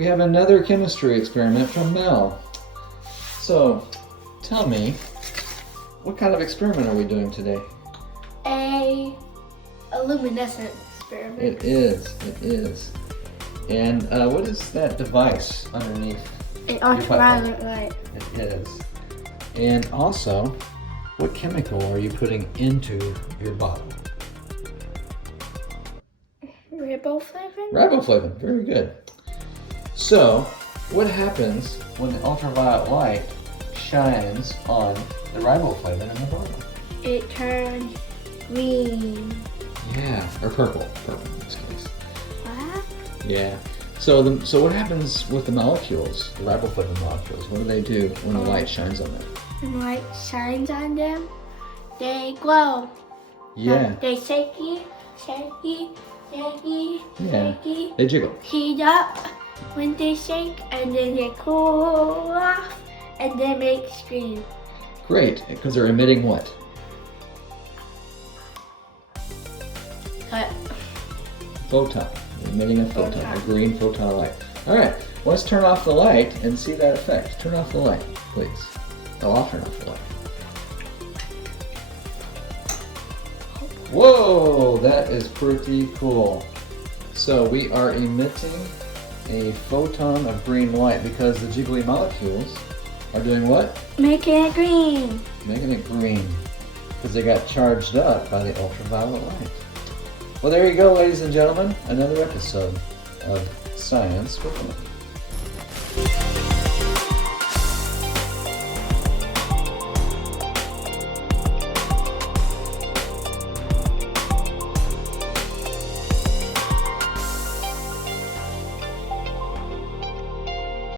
we have another chemistry experiment from Mel. So, tell me, what kind of experiment are we doing today? A luminescence experiment. It is. And what is that device underneath? An ultraviolet light. It is. And also, what chemical are you putting into your bottle? Riboflavin? Riboflavin, very good. So, what happens when the ultraviolet light shines on the riboflavin in the bottle? It turns green. Yeah, or purple in this case. What? Yeah. So what happens with the molecules, the riboflavin molecules? What do they do when the light shines on them? When light shines on them, they glow. Yeah. They shaky, Yeah. They jiggle. heat up when they shake, and then they cool off, and they make scream. Great, because they're emitting what? Photon. They're emitting a photon, a green photon light. All right, let's turn off the light and see that effect. Turn off the light, please. Oh, I'll turn off the light. Whoa, that is pretty cool. So we are emitting a photon of green light because the jiggly molecules are doing what? Making it green. Making it green because they got charged up by the ultraviolet light. Well, there you go, ladies and gentlemen, another episode of Science with Landon.